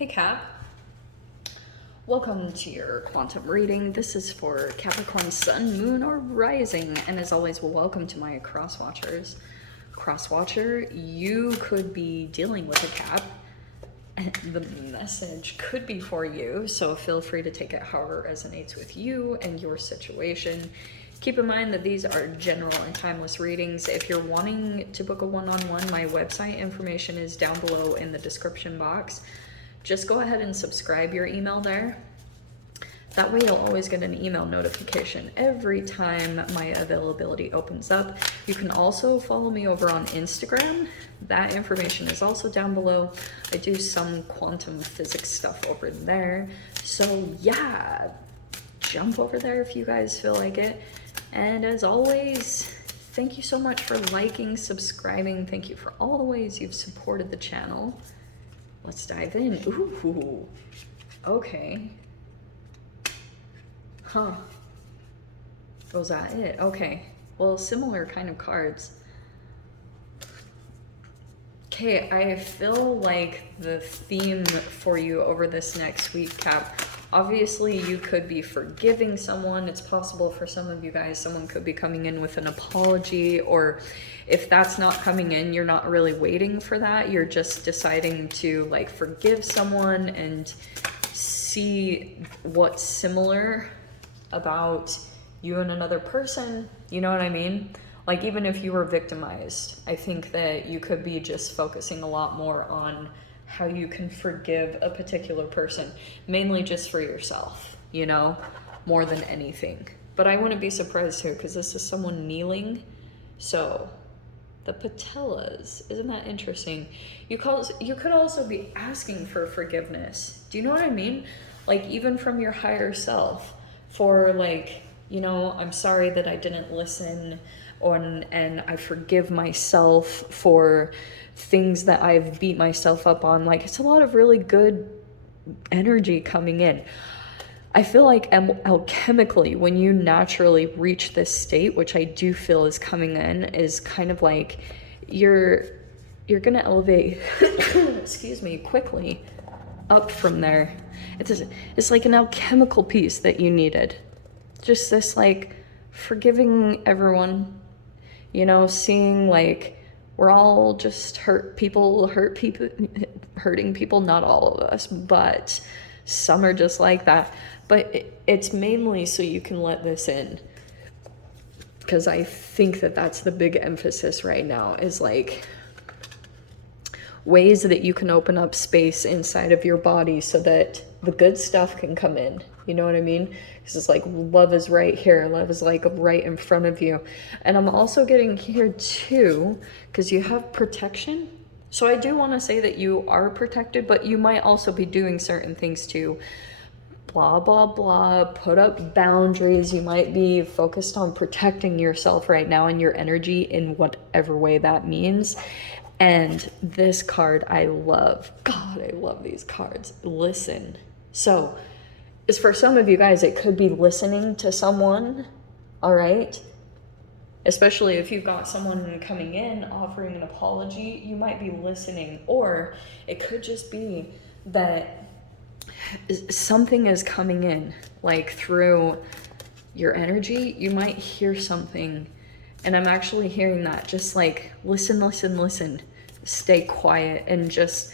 Hey Cap, welcome to your quantum reading. This is for Capricorn Sun, Moon, or Rising, and as always, welcome to my cross-watchers. Cross-watcher, you could be dealing with a Cap, and the message could be for you, so feel free to take it however resonates with you and your situation. Keep in mind that these are general and timeless readings. If you're wanting to book a one-on-one, my website information is down below in the description box. Just go ahead and subscribe your email there. That way you'll always get an email notification every time my availability opens up. You can also follow me over on Instagram. That information is also down below. I do some quantum physics stuff over there. So yeah, jump over there if you guys feel like it. And as always, thank you so much for liking, subscribing. Thank you for all the ways you've supported the channel. Let's dive in. Ooh, okay. Huh. Was that it? Okay. Well, similar kind of cards. Okay, I feel like the theme for you over this next week, Cap, obviously you could be forgiving someone. It's possible for some of you guys, someone could be coming in with an apology, or if that's not coming in, you're not really waiting for that. You're just deciding to like forgive someone and see what's similar about you and another person. You know what I mean? Like, even if you were victimized, I think that you could be just focusing a lot more on how you can forgive a particular person, mainly just for yourself, you know, more than anything. But I wouldn't be surprised too, because this is someone kneeling. So the patellas, isn't that interesting? You could also be asking for forgiveness. Do you know what I mean? Like, even from your higher self, for like, you know, I'm sorry that I didn't listen, and I forgive myself for things that I've beat myself up on. Like, it's a lot of really good energy coming in. I feel like alchemically, when you naturally reach this state, which I do feel is coming in, is kind of like you're gonna elevate excuse me, quickly up from there. It's like an alchemical piece that you needed. Just this, like, forgiving everyone, you know, seeing like we're all just hurting people, not all of us, but some are just like that. But it's mainly so you can let this in, because I think that that's the big emphasis right now, is like ways that you can open up space inside of your body so that the good stuff can come in. You know what I mean? Because it's like love is right here. Love is like right in front of you. And I'm also getting here too, because you have protection. So I do want to say that you are protected, but you might also be doing certain things to blah, blah, blah, put up boundaries. You might be focused on protecting yourself right now and your energy in whatever way that means. And this card I love. God, I love these cards. Listen. So, is for some of you guys, it could be listening to someone, all right? Especially if you've got someone coming in offering an apology, you might be listening. Or it could just be that something is coming in, like through your energy. You might hear something, and I'm actually hearing that. Just like listen, listen, listen. Stay quiet and just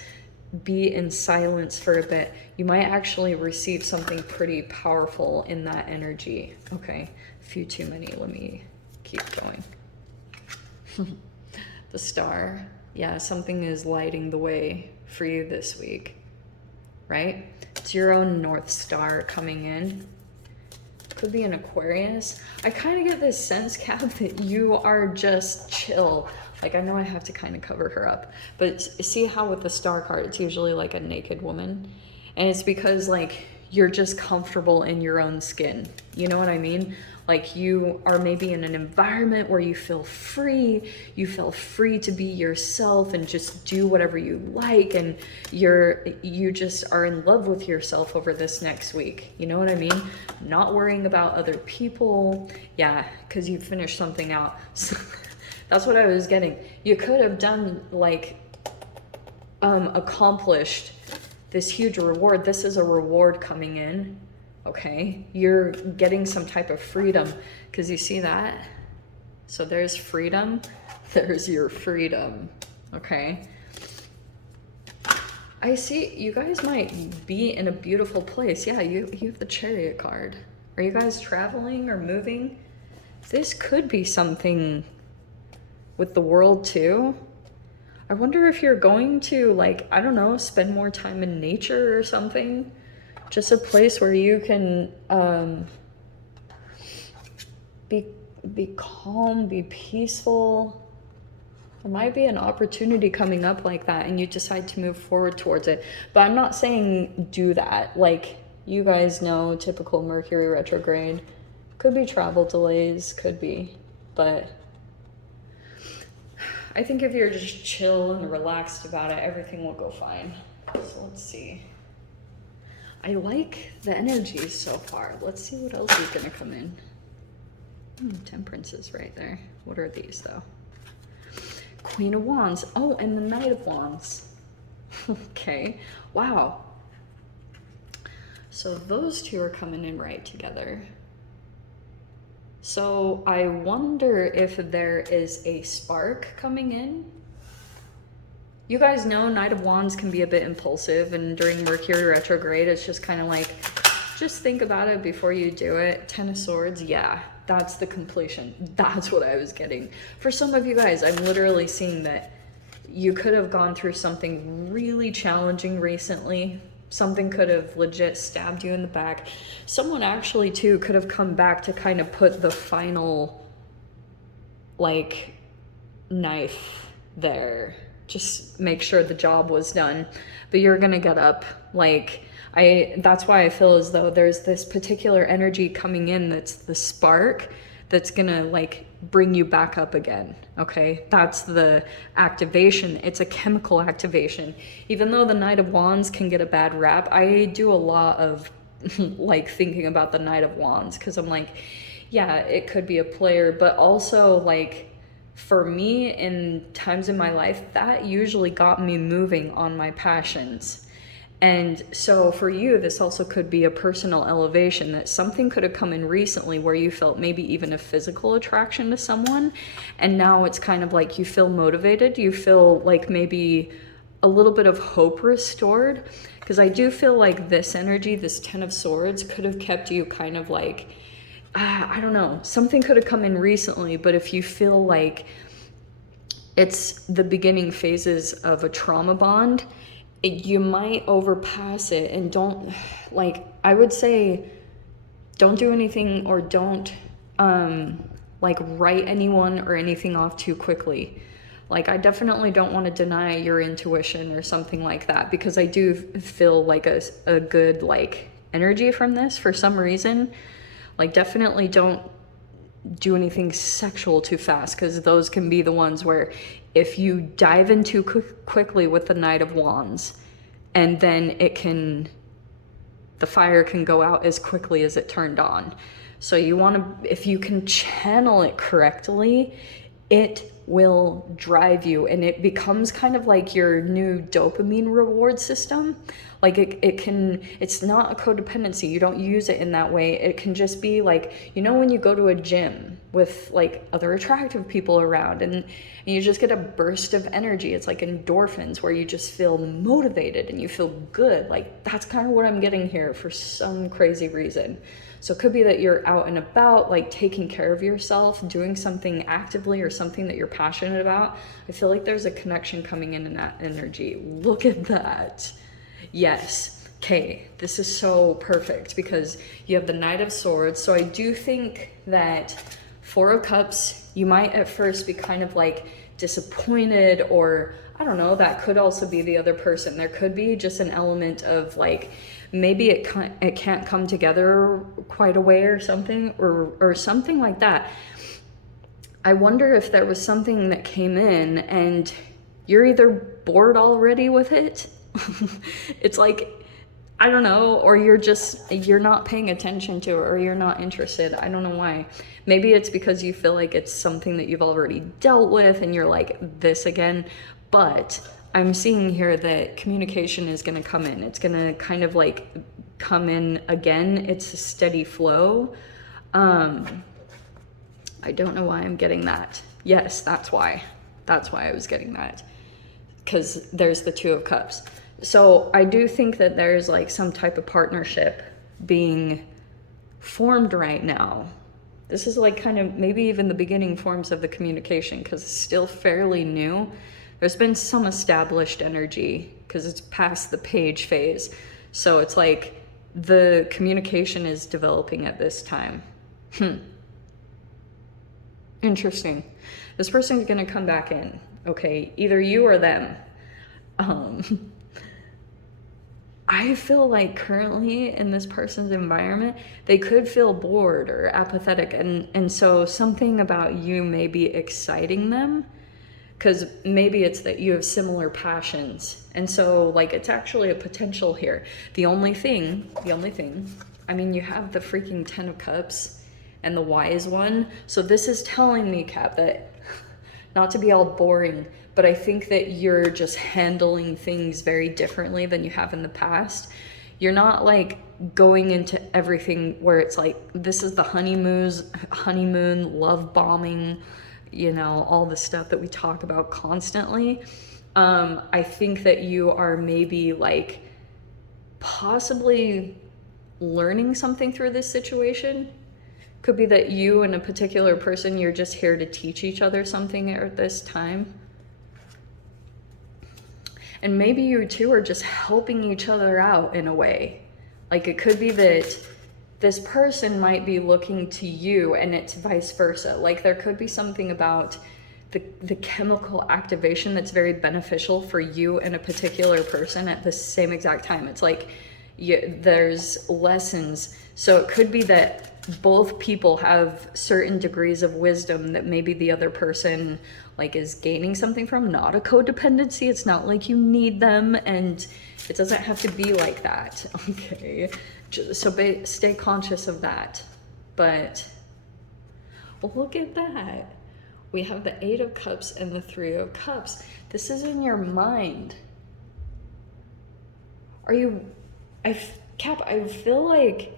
be in silence for a bit. You might actually receive something pretty powerful in that energy. Okay, a few too many. Let me keep going. The star. Yeah, something is lighting the way for you this week, right? It's your own North Star coming in. Could be an Aquarius. I kind of get this sense, Cap, that you are just chill. Like, I know I have to kind of cover her up, but see how with the star card, it's usually like a naked woman. And it's because like you're just comfortable in your own skin. You know what I mean? Like, you are maybe in an environment where you feel free to be yourself and just do whatever you like, and you just are in love with yourself over this next week. You know what I mean? Not worrying about other people. Yeah, because you finished something out. So that's what I was getting. You could have done like accomplished this huge reward. This is a reward coming in, okay? You're getting some type of freedom, because you see that? So there's freedom, there's your freedom, okay? I see you guys might be in a beautiful place. Yeah, you have the Chariot card. Are you guys traveling or moving? This could be something with the World too. I wonder if you're going to, like, I don't know, spend more time in nature or something. Just a place where you can be calm, be peaceful. There might be an opportunity coming up like that and you decide to move forward towards it. But I'm not saying do that. Like, you guys know, typical Mercury retrograde. Could be travel delays, could be. But I think if you're just chill and relaxed about it, everything will go fine. So let's see. I like the energies so far. Let's see what else is gonna come in. Temperance is right there. What are these though? Queen of Wands. Oh, and the Knight of Wands. Okay, wow. So those two are coming in right together. So I wonder if there is a spark coming in. You guys know Knight of Wands can be a bit impulsive, and during Mercury retrograde, it's just kind of like, just think about it before you do it. Ten of Swords, yeah, that's the completion. That's what I was getting. For some of you guys, I'm literally seeing that you could have gone through something really challenging recently. Something could have legit stabbed you in the back. Someone actually too could have come back to kind of put the final, like, knife there. Just make sure the job was done. But you're gonna get up. Like, that's why I feel as though there's this particular energy coming in that's the spark that's gonna, like, bring you back up again, okay? That's the activation. It's a chemical activation. Even though the Knight of Wands can get a bad rap, I do a lot of like thinking about the Knight of Wands, because I'm like, yeah, it could be a player, but also, like, for me in times in my life, that usually got me moving on my passions. And so for you, this also could be a personal elevation, that something could have come in recently where you felt maybe even a physical attraction to someone. And now it's kind of like you feel motivated. You feel like maybe a little bit of hope restored. Because I do feel like this energy, this Ten of Swords, could have kept you kind of like, I don't know, something could have come in recently. But if you feel like it's the beginning phases of a trauma bond, you might overpass it. And don't, like, I would say don't do anything, or don't like write anyone or anything off too quickly. Like, I definitely don't want to deny your intuition or something like that, because I do feel like a good, like, energy from this for some reason. Like, definitely don't do anything sexual too fast, because those can be the ones where if you dive in too quickly with the Knight of Wands, and then the fire can go out as quickly as it turned on. So you want to, if you can channel it correctly, it will drive you, and it becomes kind of like your new dopamine reward system. Like, it's not a codependency. You don't use it in that way. It can just be like, you know, when you go to a gym with, like, other attractive people around, and you just get a burst of energy. It's like endorphins, where you just feel motivated and you feel good. Like, that's kind of what I'm getting here for some crazy reason. So it could be that you're out and about, like, taking care of yourself, doing something actively, or something that you're passionate about. I feel like there's a connection coming in that energy. Look at that. Yes. Okay, this is so perfect, because you have the Knight of Swords. So I do think that Four of Cups, you might at first be kind of like disappointed, or I don't know, that could also be the other person. There could be just an element of, like, maybe it can't come together quite a way, or something, or something like that. I wonder if there was something that came in and you're either bored already with it. It's like, I don't know, or you're not paying attention to it, or you're not interested. I don't know why. Maybe it's because you feel like it's something that you've already dealt with and you're like, this again. But I'm seeing here that communication is going to come in. It's going to kind of like come in again. It's a steady flow. I don't know why I'm getting that. Yes, that's why. That's why I was getting that. Because there's the Two of Cups. So I do think that there's like some type of partnership being formed right now. This is like kind of maybe even the beginning forms of the communication, because it's still fairly new. There's been some established energy because it's past the page phase. So it's like the communication is developing at this time. Interesting. This person's going to come back in. Okay, either you or them. I feel like currently in this person's environment, they could feel bored or apathetic. And so something about you may be exciting them, because maybe it's that you have similar passions. And so like, it's actually a potential here. The only thing, I mean, you have the freaking 10 of Cups and the Wise one. So this is telling me, Cap, that not to be all boring, but I think that you're just handling things very differently than you have in the past. You're not like going into everything where it's like, this is the honeymoon, love bombing, you know, all the stuff that we talk about constantly. I think that you are maybe like possibly learning something through this situation. Could be that you and a particular person, you're just here to teach each other something at this time. And maybe you two are just helping each other out in a way. Like it could be that this person might be looking to you and it's vice versa. Like there could be something about the chemical activation that's very beneficial for you and a particular person at the same exact time. It's like there's lessons. So it could be that both people have certain degrees of wisdom that maybe the other person like is gaining something from. Not a codependency. It's not like you need them, and it doesn't have to be like that. Okay, so stay conscious of that. But look at that. We have the 8 of Cups and the 3 of Cups. This is in your mind. Are you, Cap, I feel like,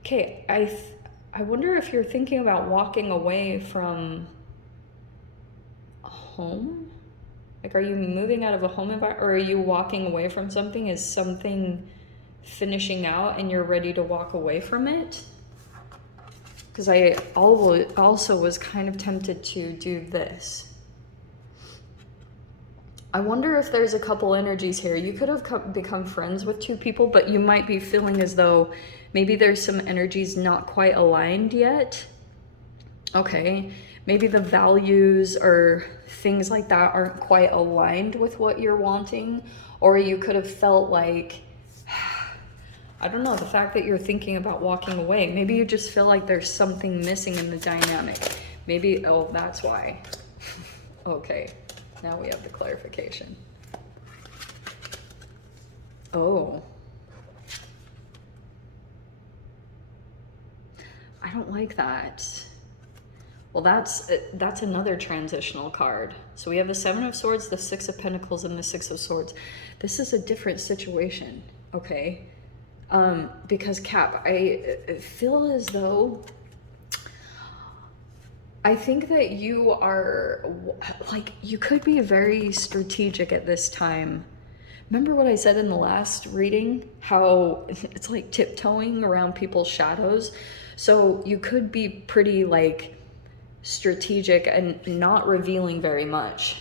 okay, I wonder if you're thinking about walking away from a home? Like, are you moving out of a home environment, or are you walking away from something? Is something finishing out and you're ready to walk away from it? Because I also was kind of tempted to do this. I wonder if there's a couple energies here. You could have become friends with two people, but you might be feeling as though maybe there's some energies not quite aligned yet. Okay, maybe the values or things like that aren't quite aligned with what you're wanting. Or you could have felt like, I don't know, the fact that you're thinking about walking away. Maybe you just feel like there's something missing in the dynamic. Maybe, oh, that's why. Okay. Now we have the clarification. Oh. I don't like that. Well, that's another transitional card. So we have the 7 of Swords, the 6 of Pentacles, and the 6 of Swords. This is a different situation, okay? Because Cap, I feel as though I think that you are, like, you could be very strategic at this time. Remember what I said in the last reading? How it's like tiptoeing around people's shadows. So you could be pretty, like, strategic and not revealing very much.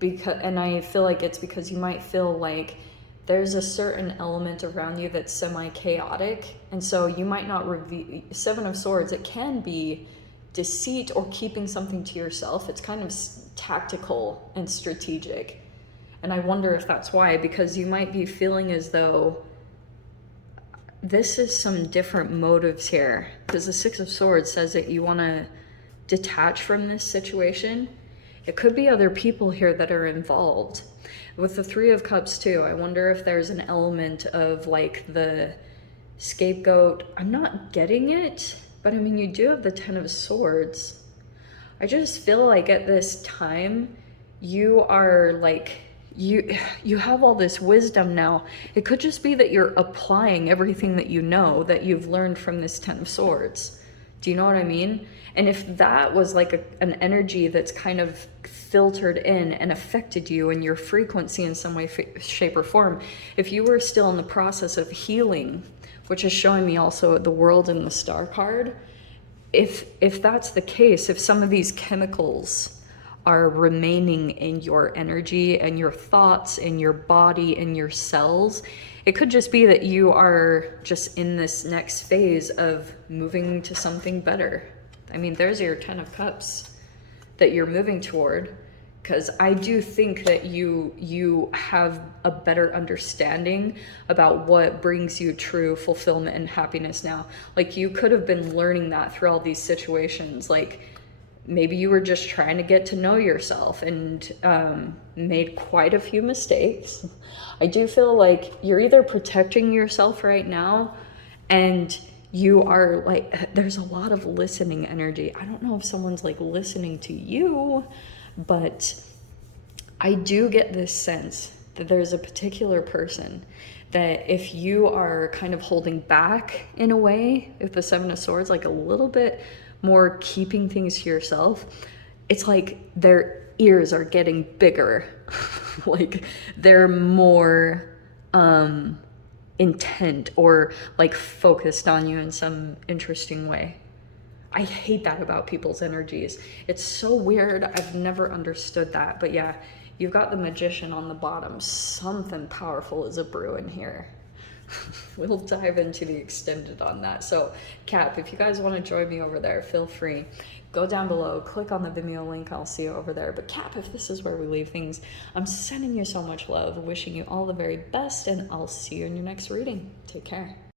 And I feel like it's because you might feel like there's a certain element around you that's semi-chaotic. And so you might not reveal. 7 of Swords, it can be deceit or keeping something to yourself. It's kind of tactical and strategic. And I wonder if that's why, because you might be feeling as though this is some different motives here. Because the 6 of Swords says that you want to detach from this situation. It could be other people here that are involved. With the 3 of Cups too, I wonder if there's an element of like the scapegoat. I'm not getting it. But I mean, you do have the 10 of Swords. I just feel like at this time, you are like, you have all this wisdom now. It could just be that you're applying everything that you know that you've learned from this Ten of Swords. Do you know what I mean? And if that was like an energy that's kind of filtered in and affected you and your frequency in some way, shape, or form, if you were still in the process of healing, which is showing me also the World and the Star card, if that's the case, if some of these chemicals are remaining in your energy and your thoughts and your body and your cells, it could just be that you are just in this next phase of moving to something better. I mean, there's your 10 of Cups that you're moving toward, because I do think that you have a better understanding about what brings you true fulfillment and happiness now. Like, you could have been learning that through all these situations. Like, maybe you were just trying to get to know yourself and made quite a few mistakes. I do feel like you're either protecting yourself right now, and you are like, there's a lot of listening energy. I don't know if someone's like listening to you, but I do get this sense that there's a particular person that if you are kind of holding back in a way with the Seven of Swords, like a little bit more keeping things to yourself, it's like their ears are getting bigger. Like they're more intent or like focused on you in some interesting way. I hate that about people's energies. It's so weird. I've never understood that. But yeah, you've got the Magician on the bottom. Something powerful is a brewing here. We'll dive into the extended on that. So Cap, if you guys want to join me over there, feel free. Go down below, click on the Vimeo link, I'll see you over there. But Cap, if this is where we leave things, I'm sending you so much love, wishing you all the very best, and I'll see you in your next reading. Take care.